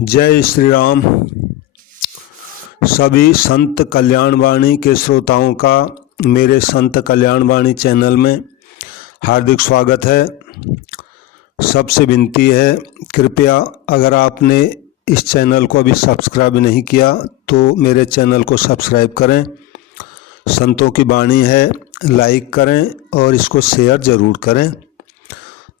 जय श्री राम। सभी संत कल्याणवाणी के श्रोताओं का मेरे संत कल्याणवाणी चैनल में हार्दिक स्वागत है। सबसे विनती है, कृपया अगर आपने इस चैनल को अभी सब्सक्राइब नहीं किया तो मेरे चैनल को सब्सक्राइब करें। संतों की वाणी है, लाइक करें और इसको शेयर ज़रूर करें।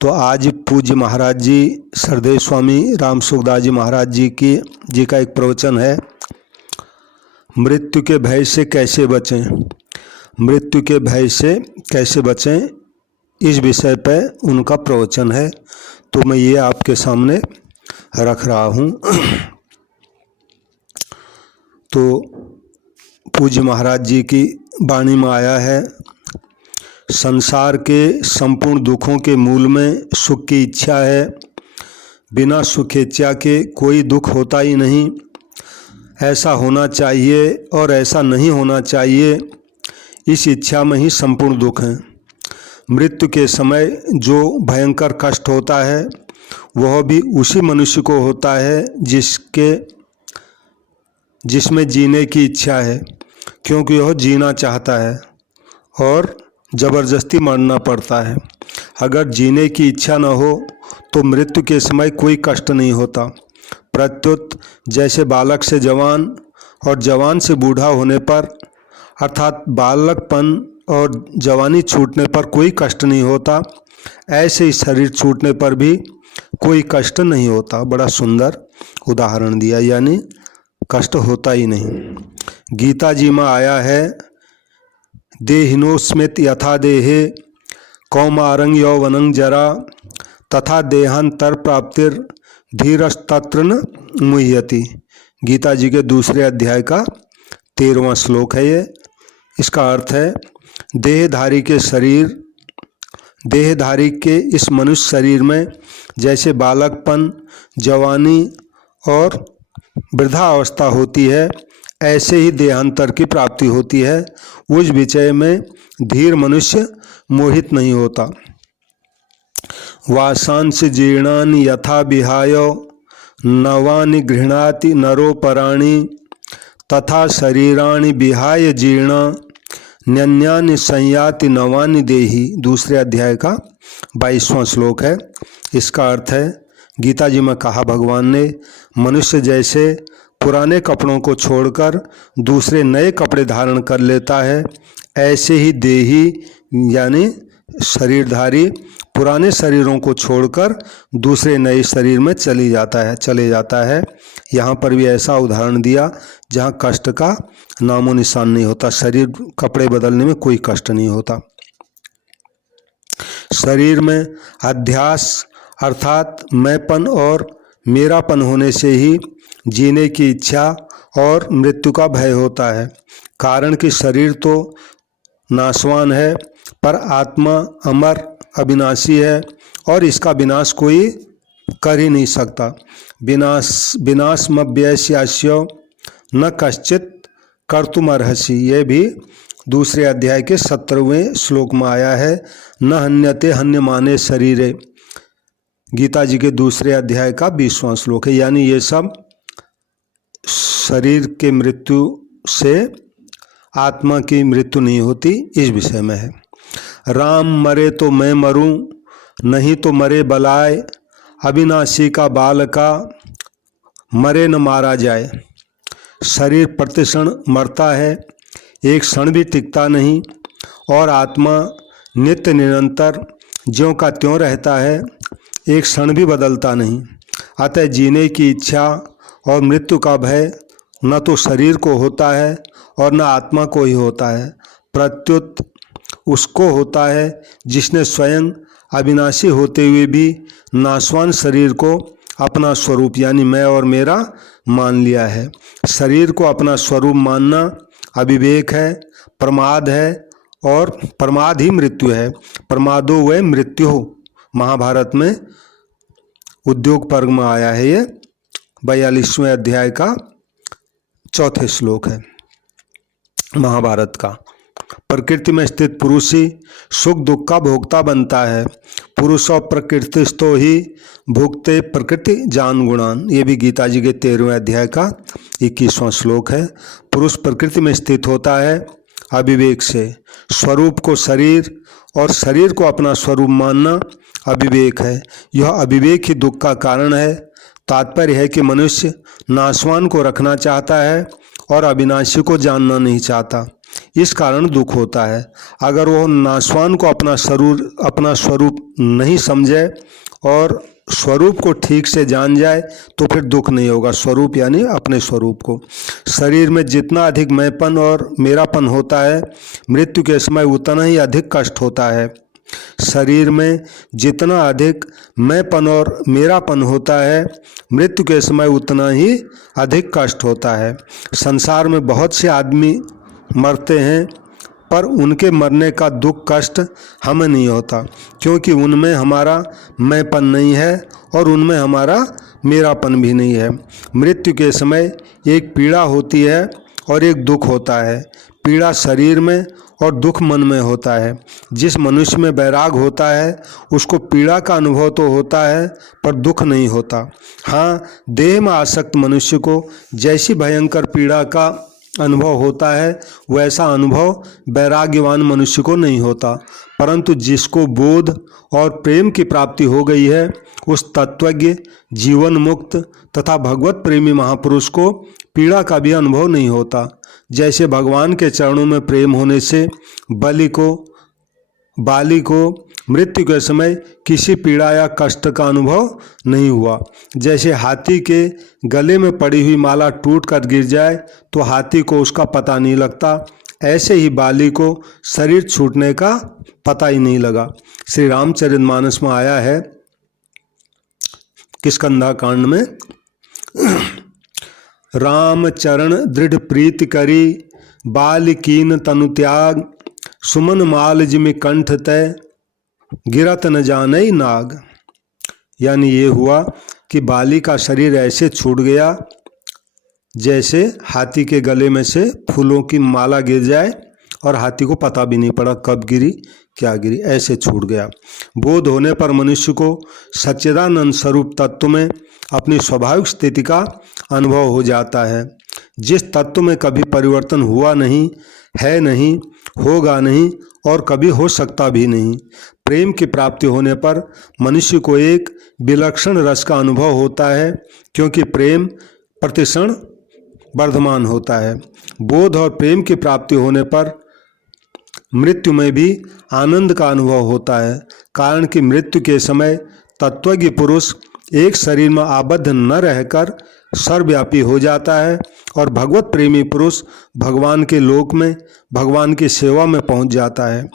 तो आज पूज्य महाराज जी सरदेव स्वामी राम सुखदास जी महाराज जी का एक प्रवचन है, मृत्यु के भय से कैसे बचें। मृत्यु के भय से कैसे बचें, इस विषय पर उनका प्रवचन है। तो मैं ये आपके सामने रख रहा हूँ। तो पूज्य महाराज जी की वाणी में आया है, संसार के संपूर्ण दुखों के मूल में सुख की इच्छा है। बिना सुख इच्छा के कोई दुख होता ही नहीं। ऐसा होना चाहिए और ऐसा नहीं होना चाहिए, इस इच्छा में ही संपूर्ण दुख है। मृत्यु के समय जो भयंकर कष्ट होता है वह भी उसी मनुष्य को होता है जिसमें जीने की इच्छा है, क्योंकि वह जीना चाहता है और ज़बरदस्ती मरना पड़ता है। अगर जीने की इच्छा न हो तो मृत्यु के समय कोई कष्ट नहीं होता। प्रत्युत जैसे बालक से जवान और जवान से बूढ़ा होने पर, अर्थात बालकपन और जवानी छूटने पर कोई कष्ट नहीं होता, ऐसे ही शरीर छूटने पर भी कोई कष्ट नहीं होता। बड़ा सुंदर उदाहरण दिया, यानी कष्ट होता ही नहीं। गीता जी में आया है, देहिनोस्मित यथा देहे कौमारं यौवनं जरा तथा देहांतर प्राप्तिर धीरस्तत्र न मुह्यति। गीता जी के दूसरे अध्याय का 13वां श्लोक है ये। इसका अर्थ है, देहधारी के इस मनुष्य शरीर में जैसे बालकपन, जवानी और वृद्धावस्था होती है, ऐसे ही देहांतर की प्राप्ति होती है। उस विषय में धीर मनुष्य मोहित नहीं होता। वासांस जीर्णानि यथा विहाय नवानि गृह्णाति नरोपराणि तथा शरीराणि विहाय जीर्ण न्यन्यानि संयाति नवानि देहि। दूसरे अध्याय का 22वां श्लोक है। इसका अर्थ है, गीता जी में कहा भगवान ने, मनुष्य जैसे पुराने कपड़ों को छोड़कर दूसरे नए कपड़े धारण कर लेता है, ऐसे ही देही यानी शरीरधारी पुराने शरीरों को छोड़कर दूसरे नए शरीर में चले जाता है। यहाँ पर भी ऐसा उदाहरण दिया जहाँ कष्ट का नामो निशान नहीं होता। शरीर कपड़े बदलने में कोई कष्ट नहीं होता। शरीर में अध्यास अर्थात मैंपन और मेरापन होने से ही जीने की इच्छा और मृत्यु का भय होता है। कारण कि शरीर तो नाशवान है, पर आत्मा अमर अविनाशी है और इसका विनाश कोई कर ही नहीं सकता। विनाशमव्यस्यास्य न कश्चित कर्तुमर्हसि। ये भी दूसरे अध्याय के 17वें श्लोक में आया है। न हन्यते हन्यमाने शरीरे, गीता जी के दूसरे अध्याय का 20वां श्लोक है। यानी ये सब शरीर के मृत्यु से आत्मा की मृत्यु नहीं होती, इस विषय में है। राम मरे तो मैं मरूं, नहीं तो मरे बलाय, अविनाशी का बाल का मरे न मारा जाए। शरीर प्रतिक्षण मरता है, एक क्षण भी टिकता नहीं, और आत्मा नित्य निरंतर ज्यों का त्यों रहता है, एक क्षण भी बदलता नहीं। अतः जीने की इच्छा और मृत्यु का भय न तो शरीर को होता है और न आत्मा को ही होता है, प्रत्युत उसको होता है जिसने स्वयं अविनाशी होते हुए भी नाशवान शरीर को अपना स्वरूप यानी मैं और मेरा मान लिया है। शरीर को अपना स्वरूप मानना अविवेक है, प्रमाद है, और प्रमाद ही मृत्यु है। प्रमादो वै मृत्यु, महाभारत में उद्योग पर्व में आया है। ये 42वें अध्याय का 4थे श्लोक है महाभारत का। प्रकृति में स्थित पुरुष ही सुख दुख का भोक्ता बनता है। पुरुष और प्रकृतिस्थो ही भोगते प्रकृति जान गुणान। ये भी गीता जी के 13वें अध्याय का 21वां श्लोक है। पुरुष प्रकृति में स्थित होता है अविवेक से। स्वरूप को शरीर और शरीर को अपना स्वरूप मानना अविवेक है। यह अविवेक ही दुख का कारण है। तात्पर्य है कि मनुष्य नाशवान को रखना चाहता है और अविनाशी को जानना नहीं चाहता, इस कारण दुख होता है। अगर वह नाशवान को अपना स्वरूप नहीं समझे और स्वरूप को ठीक से जान जाए तो फिर दुख नहीं होगा। स्वरूप यानी अपने स्वरूप को। शरीर में जितना अधिक मैंपन और मेरापन होता है, मृत्यु के समय उतना ही अधिक कष्ट होता है। शरीर में जितना अधिक मैंपन और मेरापन होता है, मृत्यु के समय उतना ही अधिक कष्ट होता है। संसार में बहुत से आदमी मरते हैं, पर उनके मरने का दुख कष्ट हमें नहीं होता, क्योंकि उनमें हमारा मैंपन नहीं है और उनमें हमारा मेरापन भी नहीं है। मृत्यु के समय एक पीड़ा होती है और एक दुख होता है। पीड़ा शरीर में और दुख मन में होता है। जिस मनुष्य में वैराग होता है उसको पीड़ा का अनुभव तो होता है पर दुख नहीं होता। हाँ, देह में आसक्त मनुष्य को जैसी भयंकर पीड़ा का अनुभव होता है वैसा अनुभव वैराग्यवान मनुष्य को नहीं होता। परंतु जिसको बोध और प्रेम की प्राप्ति हो गई है उस तत्वज्ञ, जीवन मुक्त तथा भगवत प्रेमी महापुरुष को पीड़ा का भी अनुभव नहीं होता। जैसे भगवान के चरणों में प्रेम होने से बाली को मृत्यु के समय किसी पीड़ा या कष्ट का अनुभव नहीं हुआ। जैसे हाथी के गले में पड़ी हुई माला टूट कर गिर जाए तो हाथी को उसका पता नहीं लगता, ऐसे ही बाली को शरीर छूटने का पता ही नहीं लगा। श्री रामचरितमानस में आया है किष्किंधा कांड में, राम चरण दृढ़ प्रीति करी, बाल कीन तनु त्याग, सुमन माल जिमि कंठ तय, गिरत न जाने नाग। यानी ये हुआ कि बाली का शरीर ऐसे छूट गया जैसे हाथी के गले में से फूलों की माला गिर जाए और हाथी को पता भी नहीं पड़ा कब गिरी क्या गिरी, ऐसे छूट गया। बोध होने पर मनुष्य को सच्चिदानंद स्वरूप तत्व में अपनी स्वाभाविक स्थिति का अनुभव हो जाता है, जिस तत्व में कभी परिवर्तन हुआ नहीं, है नहीं, होगा नहीं और कभी हो सकता भी नहीं। प्रेम की प्राप्ति होने पर मनुष्य को एक विलक्षण रस का अनुभव होता है, क्योंकि प्रेम प्रतिक्षण वर्धमान होता है। बोध और प्रेम की प्राप्ति होने पर मृत्यु में भी आनंद का अनुभव होता है, कारण कि मृत्यु के समय तत्वज्ञ पुरुष एक शरीर में आबद्ध न रहकर सर्वव्यापी हो जाता है और भगवत प्रेमी पुरुष भगवान के लोक में भगवान की सेवा में पहुंच जाता है।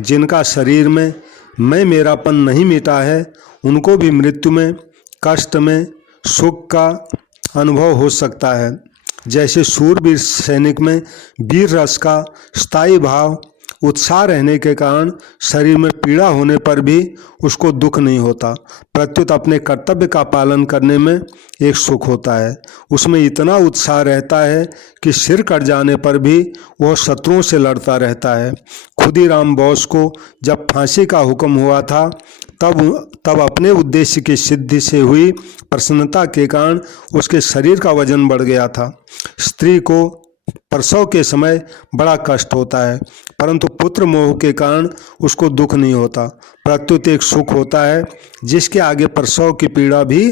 जिनका शरीर में मैं मेरापन नहीं मिटा है उनको भी मृत्यु में, कष्ट में, सुख का अनुभव हो सकता है। जैसे शूरवीर सैनिक में वीर रस का स्थायी भाव, उत्साह रहने के कारण शरीर में पीड़ा होने पर भी उसको दुख नहीं होता, प्रत्युत अपने कर्तव्य का पालन करने में एक सुख होता है। उसमें इतना उत्साह रहता है कि सिर कट जाने पर भी वह शत्रुओं से लड़ता रहता है। खुदीराम बोस को जब फांसी का हुक्म हुआ था तब अपने उद्देश्य की सिद्धि से हुई प्रसन्नता के कारण उसके शरीर का वजन बढ़ गया था। स्त्री को प्रसव के समय बड़ा कष्ट होता है, परंतु पुत्र मोह के कारण उसको दुख नहीं होता, प्रत्युत एक सुख होता है जिसके आगे प्रसव की पीड़ा भी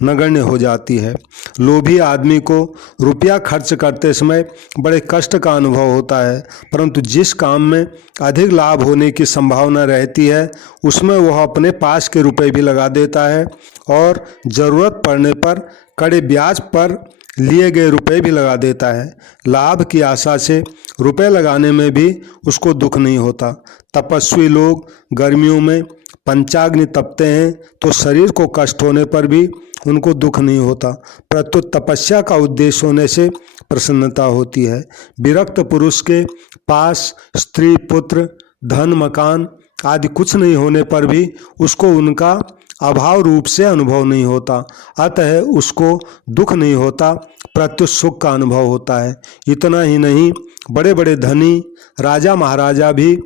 नगण्य हो जाती है। लोभी आदमी को रुपया खर्च करते समय बड़े कष्ट का अनुभव होता है, परंतु जिस काम में अधिक लाभ होने की संभावना रहती है उसमें वह अपने पास के रुपए भी लगा देता है और ज़रूरत पड़ने पर कड़े ब्याज पर लिए गए रुपए भी लगा देता है। लाभ की आशा से रुपए लगाने में भी उसको दुख नहीं होता। तपस्वी लोग गर्मियों में पंचाग्नि तपते हैं तो शरीर को कष्ट होने पर भी उनको दुख नहीं होता, प्रत्युत तपस्या का उद्देश्य होने से प्रसन्नता होती है। विरक्त पुरुष के पास स्त्री, पुत्र, धन, मकान आदि कुछ नहीं होने पर भी उसको उनका अभाव रूप से अनुभव नहीं होता, अतः उसको दुख नहीं होता, प्रत्युत सुख का अनुभव होता है। इतना ही नहीं, बड़े बड़े धनी राजा महाराजा भी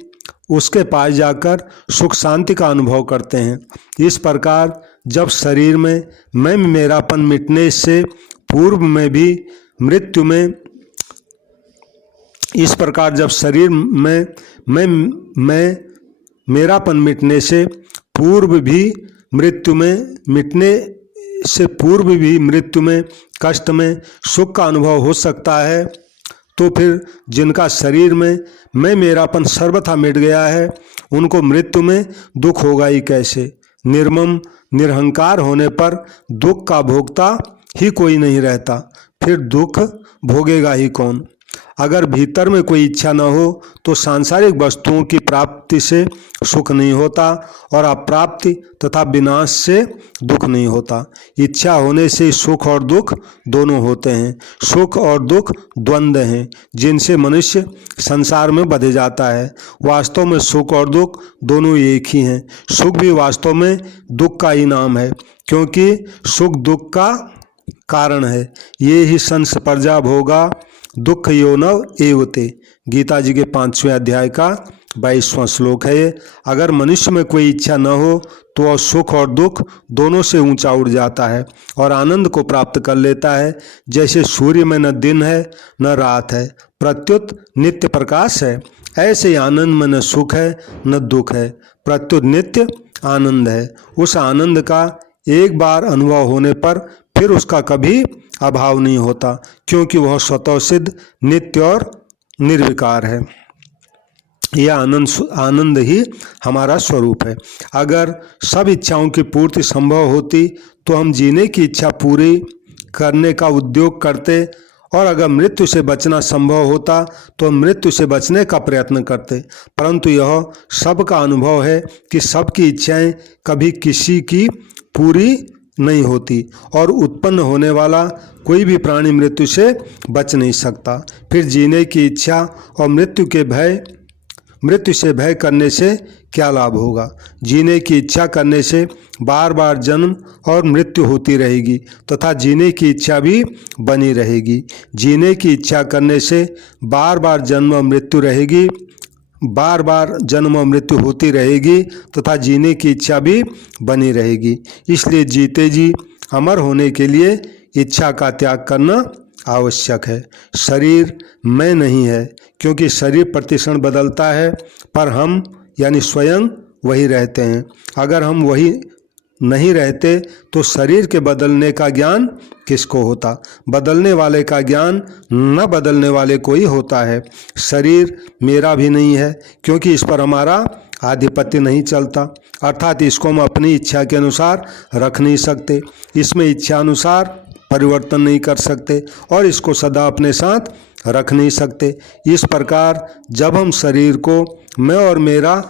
उसके पास जाकर सुख शांति का अनुभव करते हैं। इस प्रकार जब शरीर में मैं मेरापन मिटने से पूर्व में भी मृत्यु में इस प्रकार जब शरीर में मैं मेरापन मिटने से पूर्व भी मृत्यु में कष्ट में सुख का अनुभव हो सकता है, तो फिर जिनका शरीर में मैं मेरापन सर्वथा मिट गया है उनको मृत्यु में दुख होगा ही कैसे। निर्मम निरहंकार होने पर दुख का भोगता ही कोई नहीं रहता, फिर दुख भोगेगा ही कौन। अगर भीतर में कोई इच्छा न हो तो सांसारिक वस्तुओं की प्राप्ति से सुख नहीं होता और अप्राप्ति तथा विनाश से दुख नहीं होता। इच्छा होने से सुख और दुख दोनों होते हैं। सुख और दुख द्वंद्व हैं जिनसे मनुष्य संसार में बंधे जाता है। वास्तव में सुख और दुख दोनों एक ही हैं। सुख भी वास्तव में दुख का ही नाम है, क्योंकि सुख दुख का कारण है। ये ही संस प्रजा भोगा दुख योनव एवते, गीता जी के 5वें अध्याय का 22वां श्लोक है ये। अगर मनुष्य में कोई इच्छा न हो तो वह सुख और दुख दोनों से ऊंचा उड़ जाता है और आनंद को प्राप्त कर लेता है। जैसे सूर्य में न दिन है न रात है, प्रत्युत नित्य प्रकाश है, ऐसे ही आनंद में न सुख है न दुख है, प्रत्युत नित्य आनंद है। उस आनंद का एक बार अनुभव होने पर फिर उसका कभी अभाव नहीं होता, क्योंकि वह स्वतः सिद्ध नित्य और निर्विकार है। यह आनंद ही हमारा स्वरूप है। अगर सब इच्छाओं की पूर्ति संभव होती तो हम जीने की इच्छा पूरी करने का उद्योग करते, और अगर मृत्यु से बचना संभव होता तो मृत्यु से बचने का प्रयत्न करते। परंतु यह सबका अनुभव है कि सबकी इच्छाएं कभी किसी की पूरी नहीं होती और उत्पन्न होने वाला कोई भी प्राणी मृत्यु से बच नहीं सकता। फिर जीने की इच्छा और मृत्यु से भय करने से क्या लाभ होगा। जीने की इच्छा करने से बार बार जन्म और मृत्यु होती रहेगी तथा जीने की इच्छा भी बनी रहेगी। जीने की इच्छा करने से बार बार जन्म और मृत्यु रहेगी, बार बार जन्म और मृत्यु होती रहेगी तथा जीने की इच्छा भी बनी रहेगी। इसलिए जीते जी अमर होने के लिए इच्छा का त्याग करना आवश्यक है। शरीर मैं नहीं है, क्योंकि शरीर प्रतिक्षण बदलता है, पर हम यानी स्वयं वही रहते हैं। अगर हम वही नहीं रहते तो शरीर के बदलने का ज्ञान किसको होता। बदलने वाले का ज्ञान न बदलने वाले को ही होता है। शरीर मेरा भी नहीं है, क्योंकि इस पर हमारा आधिपत्य नहीं चलता, अर्थात इसको हम अपनी इच्छा के अनुसार रख नहीं सकते, इसमें इच्छा अनुसार परिवर्तन नहीं कर सकते और इसको सदा अपने साथ रख नहीं सकते। इस प्रकार जब हम शरीर को मैं और मेरा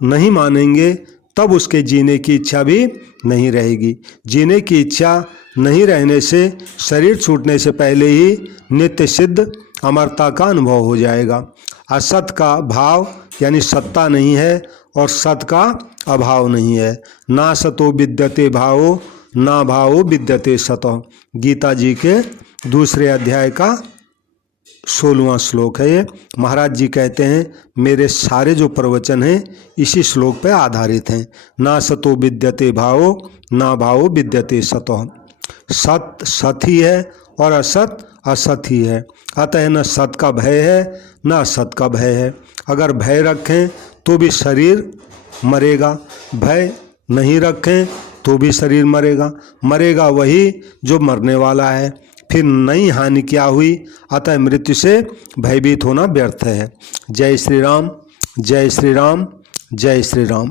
नहीं मानेंगे तब उसके जीने की इच्छा भी नहीं रहेगी। जीने की इच्छा नहीं रहने से शरीर छूटने से पहले ही नित्य सिद्ध अमरता का अनुभव हो जाएगा। असत का भाव यानी सत्ता नहीं है और सत का अभाव नहीं है। ना सतो विद्यते भावो ना भावो विद्यते सतो, गीता जी के 2 अध्याय का 16वां श्लोक है ये। महाराज जी कहते हैं मेरे सारे जो प्रवचन हैं इसी श्लोक पर आधारित हैं। ना सतो विद्यते भावो ना भावो विद्यते सतो। सत सत ही है और असत असत ही है, अतः न सत का भय है न असत का भय है। अगर भय रखें तो भी शरीर मरेगा, भय नहीं रखें तो भी शरीर मरेगा। मरेगा वही जो मरने वाला है, फिर नई हानि क्या हुई। अतः मृत्यु से भयभीत होना व्यर्थ है। जय श्री राम, जय श्री राम, जय श्री राम।